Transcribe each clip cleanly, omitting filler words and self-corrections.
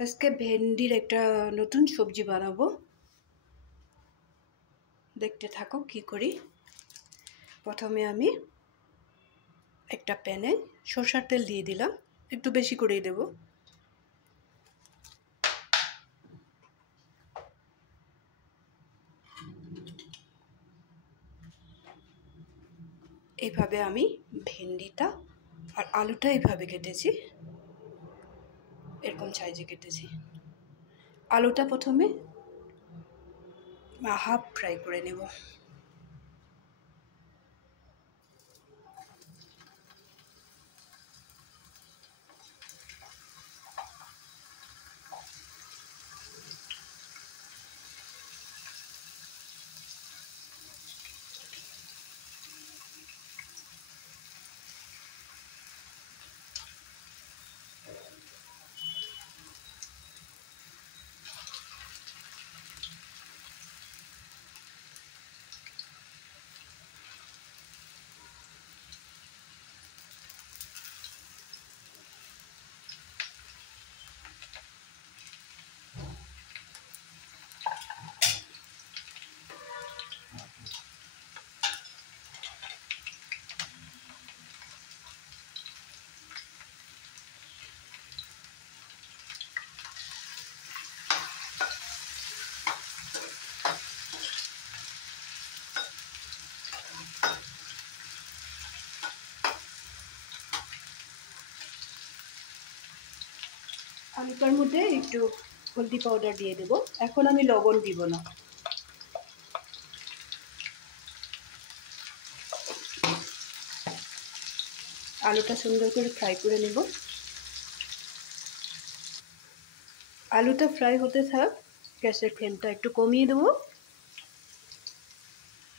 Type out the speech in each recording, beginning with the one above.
আজকে ভেন্ডির একটা নতুন সবজি বানাবো। দেখতে থাকো কি করি। প্রথমে আমি একটা প্যানে সরষের তেল দিয়ে দিলাম, একটু বেশি করেই দেব। এইভাবে আমি ভেন্ডিটা আর আলুটা এইভাবে কেটেছি, এরকম সাইজে কেটেছি। আলুটা প্রথমে হাফ ফ্রাই করে নেব। আলুটার মধ্যে একটু হলদি পাউডার দিয়ে দেব। এখন আমি লবণ দিব না। আলুটা সুন্দর করে ফ্রাই করে নেব। আলুটা ফ্রাই হতে থাক, গ্যাসের ফ্লেমটা একটু কমিয়ে দেবো।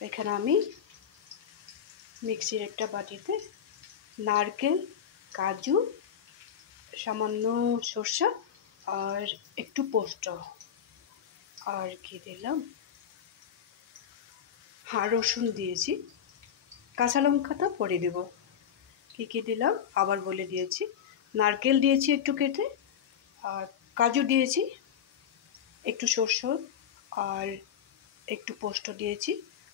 এখানে আমি মিক্সির একটা বাটিতে নারকেল, কাজু, সামান্য সরষা আর একটু পোস্ত আর কি দিলাম, রসুন দিয়েছি। কাঁচা লঙ্কাটা পরে দেব। কি দিলাম আবার বলে দিয়েছি। নারকেল দিয়েছি একটু কেটে, আর কাজু দিয়েছি, একটু সরষা আর একটু পোস্ত দিয়েছি,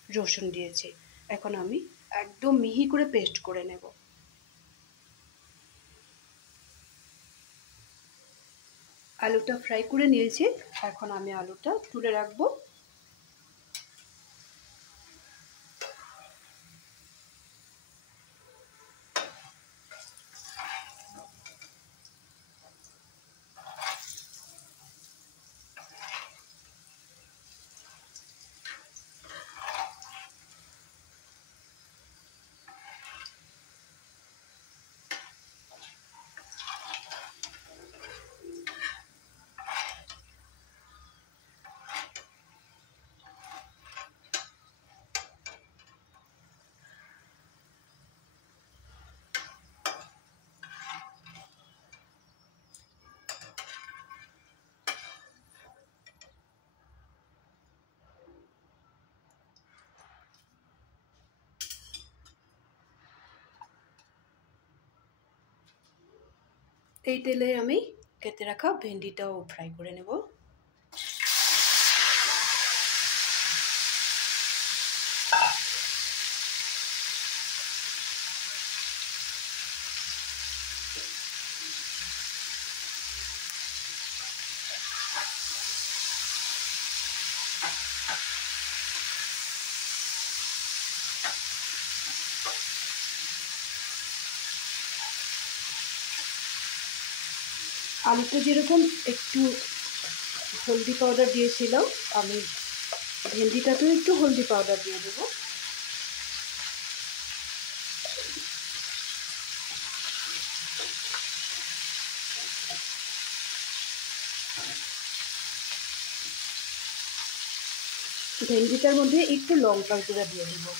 রসুন দিয়েছি। এখন আমি একদম মিহি করে পেস্ট করে নেব। আলুটা ফ্রাই করে নিয়েছি, এখন আমি আলুটা তুলে রাখবো। এই তেলে আমি কেটে রাখা ভেন্ডিটাও ফ্রাই করে নেব। আলুতে যেরকম একটু হলদি পাউডার দিয়েছিলাম, আমি ভেন্ডিটাতেও একটু হলদি পাউডার দিয়ে দেবো। ভেন্ডিটার মধ্যে একটু লঙ্কার গুঁড়া দিয়ে দেবো।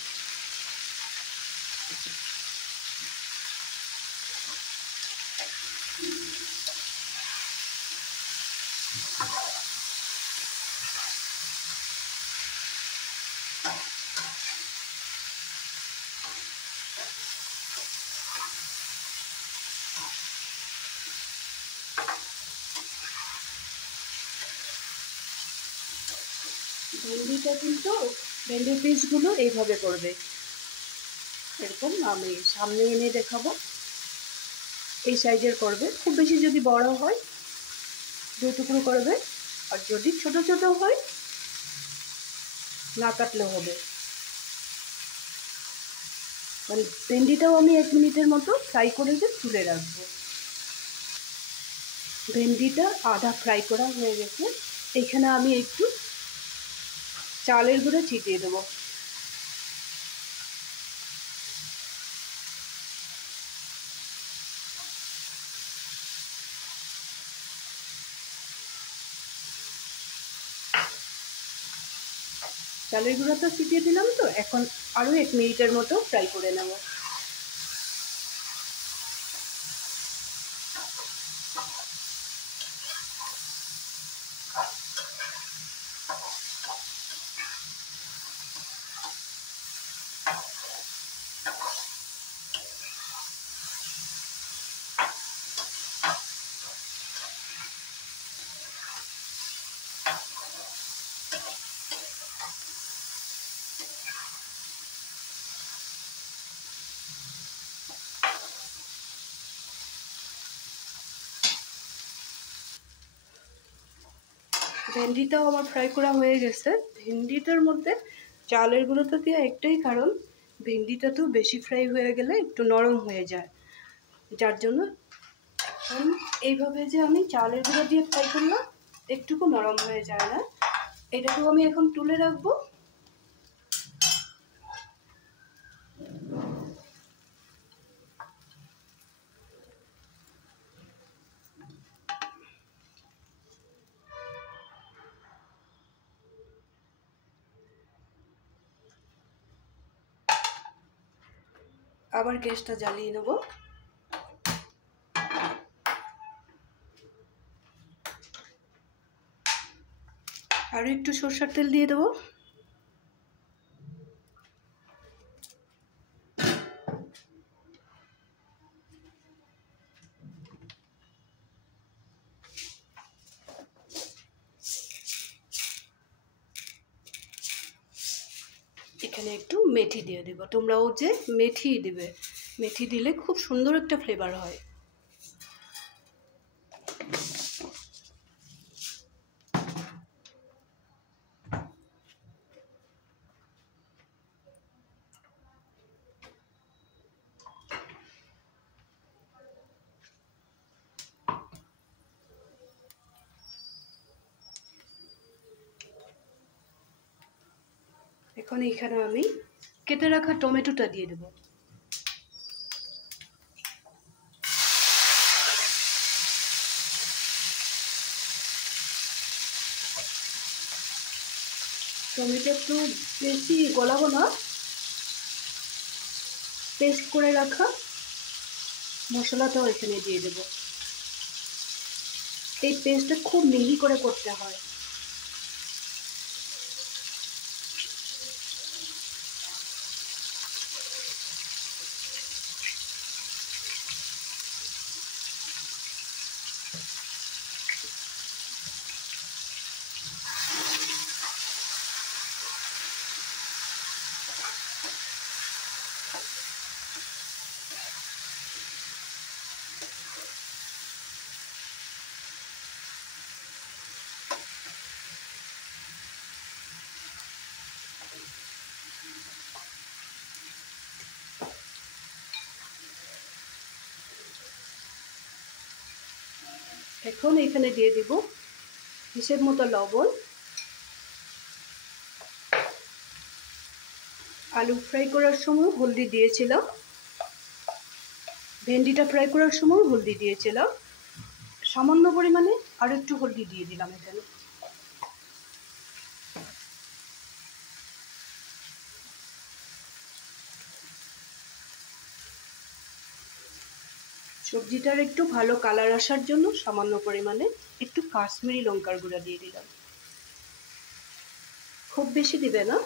ভেন্ডিটা কিন্তু ভেন্ডির পিসগুলো এইভাবে করবে, এরকম আমি সামনে এনে দেখাবো, এই সাইজের করবে। খুব বেশি যদি বড় হয় 2 টুকরো করবে, আর যদি ছোট ছোট হয় না কাটলেও হবে। মানে ভেন্ডিটাও আমি 1 মিনিটের মতো ফ্রাই করে তুলে রাখবো। ভেন্ডিটা আধা ফ্রাই করা হয়ে গেছে, এখানে আমি একটু চালের গুঁড়ো ছিটিয়ে দেবো। চালের গুঁড়োটা ছিটিয়ে দিলাম, তো এখন আরও 1 মিনিটের মতো ফ্রাই করে নেব। ভেন্ডিটাও আমার ফ্রাই করা হয়ে গেছে। ভেন্ডিটার মধ্যে চালের গুঁড়োটা দেওয়া একটাই কারণ, ভেন্ডিটা তো বেশি ফ্রাই হয়ে গেলে একটু নরম হয়ে যায়, যার জন্য এইভাবে যে আমি চালের গুঁড়ো দিয়ে ফ্রাই করলাম একটুকু নরম হয়ে যায় না। এটাকেও আমি এখন তুলে রাখবো। আবার গ্যাসটা জ্বালিয়ে নেব। আরও একটু সরষের তেল দিয়ে দেবো। এখানে একটু মেথি দিয়ে দেব। তোমরাও যে মেথি দিবে, মেথি দিলে খুব সুন্দর একটা ফ্লেভার হয়। এখন এখানে আমি কেটে রাখা টমেটোটা দিয়ে দেব। টমেটো একটু বেশি গলাবো না, পেস্ট করে রাখা মশলাটাও এখানে দিয়ে দেব। এই পেস্টটা খুব মিহি করে করতে হয়। এখন এখানে দিয়ে দিব হিসেব মতো লবণ। আলু ফ্রাই করার সময় হলদি দিয়েছিলাম, ভেন্ডিটা ফ্রাই করার সময় হলদি দিয়েছিলাম, সামান্য পরিমাণে আর একটু হলদি দিয়ে দিলাম এখানে। সবজিটার একটু ভালো কালার আসার জন্য সামান্য পরিমাণে একটু কাশ্মীরি লঙ্কার গুঁড়া দিয়ে দিলাম, খুব বেশি দিবে না।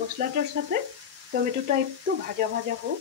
মশলাটার সাথে টমেটোটা একটু ভাজা ভাজা হোক।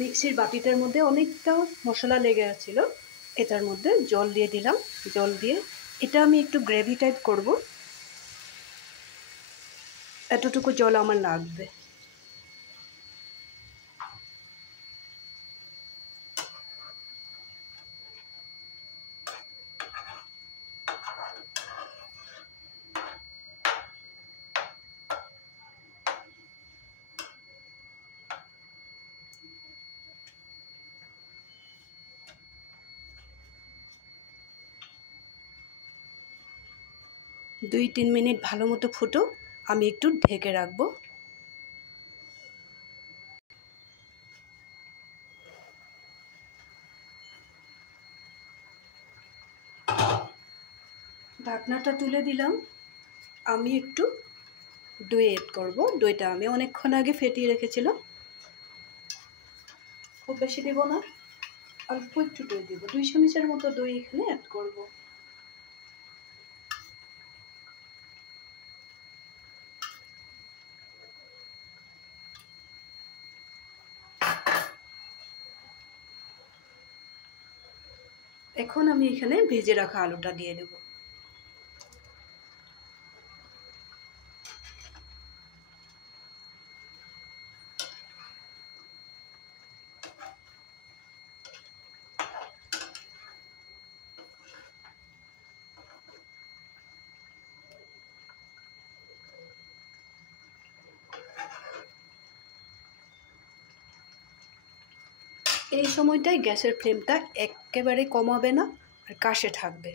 মিক্সির বাটিটার মধ্যে অনেকটা মশলা লেগে আছিল, এটার মধ্যে জল দিয়ে দিলাম। জল দিয়ে এটা আমি একটু গ্রেভি টাইপ করব, এতটুকু জল আমার লাগবে। দুই 3 মিনিট ভালো মতো ফুটুক, আমি একটু ঢেকে রাখবো। ঢাকনাটা তুলে দিলাম। আমি একটু দই এড করব। দইটা আমি অনেকক্ষণ আগে ফেটিয়ে রেখেছিলাম, খুব বেশি দেব না, অল্প একটু দই দেবো। 2 চামচের মতো দই এখানে অ্যাড করব। এখন আমি এখানে ভেজে রাখা আলুটা দিয়ে দেব। এই সময়টায় গ্যাসের ফ্লেমটা একেবারে কমাবে না, আর কাছে থাকবে।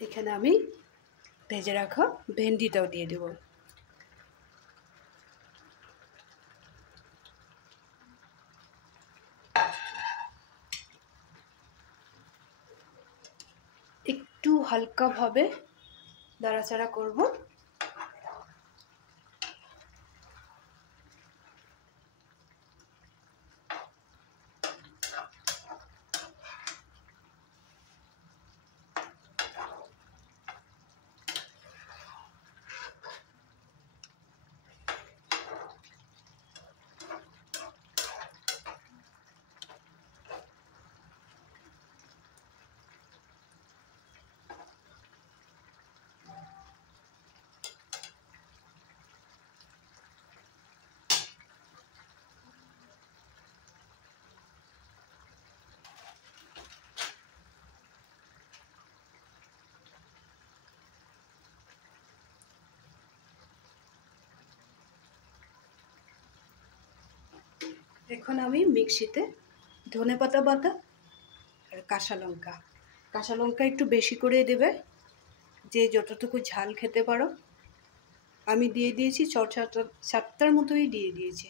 এখানে আমি ভেজে রাখা ভেন্ডিটাও দিয়ে দেব। একটু হালকাভাবে নাড়াচাড়া করব। এখন আমি মিক্সিতে ধনেপাতা বাটা আর কাঁচা লঙ্কা একটু বেশি করে দেবে, যে যতটুকু ঝাল খেতে পারো। আমি দিয়ে দিয়েছি 7টার মতোই দিয়ে দিয়েছি।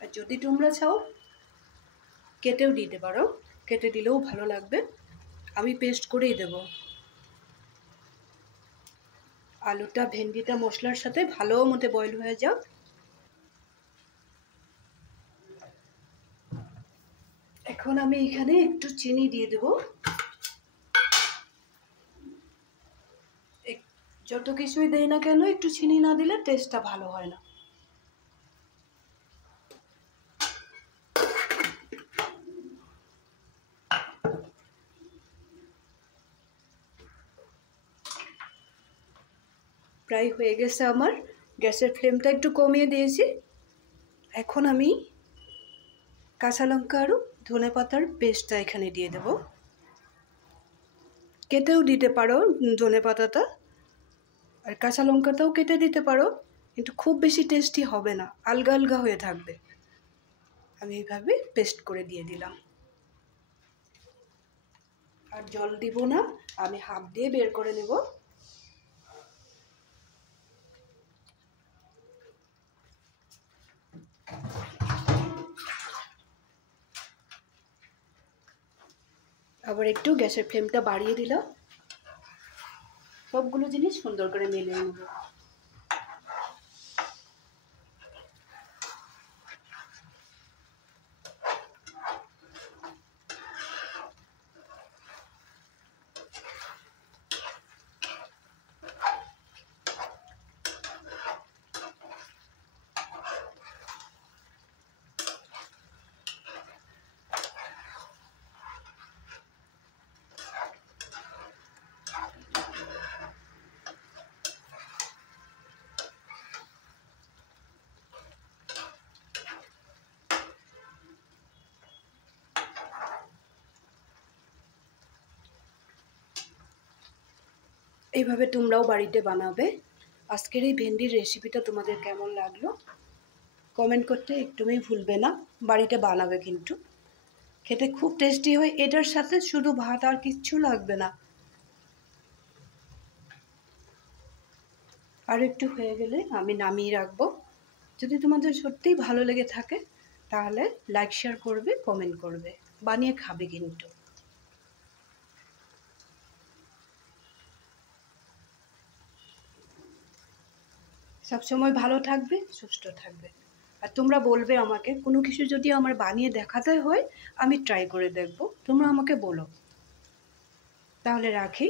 আর যদি তোমরা চাও কেটেও দিতে পারো, কেটে দিলেও ভালো লাগবে। আমি পেস্ট করেই দেব। আলুটা ভেন্ডিটা মশলার সাথে ভালো মতো বয়েল হয়ে যাক। এখন আমি এখানে একটু চিনি দিয়ে দেব। যত কিছুই দেই না কেন, একটু চিনি না দিলে টেস্টটা ভালো হয় না। প্রায় হয়ে গেছে আমার। গ্যাসের ফ্লেমটা একটু কমিয়ে দিয়েছি। এখন আমি কাঁচা লঙ্কা আর ধনেপাতার পেস্টটা এখানে দিয়ে দেব। কেটেও দিতে পারো ধনেপাতাটা, আর কাঁচা লঙ্কাটাও কেটে দিতে পারো, কিন্তু খুব বেশি টেস্টি হবে না, আলগা আলগা হয়ে থাকবে। আমি এইভাবে পেস্ট করে দিয়ে দিলাম। আর জল দিব না, আমি হাফ দিয়ে বের করে নেব। আবার একটু গ্যাসের ফ্লেমটা বাড়িয়ে দিলাম। সবগুলো জিনিস সুন্দর করে মিলিয়ে নেব। এইভাবে তোমরাও বাড়িতে বানাবে। আজকের এই ভেন্ডির রেসিপিটা তোমাদের কেমন লাগলো কমেন্ট করতে একদমই ভুলবে না। বাড়িতে বানাবে, কিন্তু খেতে খুব টেস্টি হয়। এটার সাথে শুধু ভাত, আর কিচ্ছু লাগবে না। আর একটু হয়ে গেলে আমি নামিয়ে রাখবো। যদি তোমাদের সত্যিই ভালো লেগে থাকে তাহলে লাইক শেয়ার করবে, কমেন্ট করবে, বানিয়ে খাবে কিন্তু। সবসময় ভালো থাকবে, সুস্থ থাকবে। আর তোমরা বলবে আমাকে, কোনো কিছু যদি আমার বানিয়ে দেখাতে হয় আমি ট্রাই করে দেখব, তোমরা আমাকে বলো। তাহলে রাখি।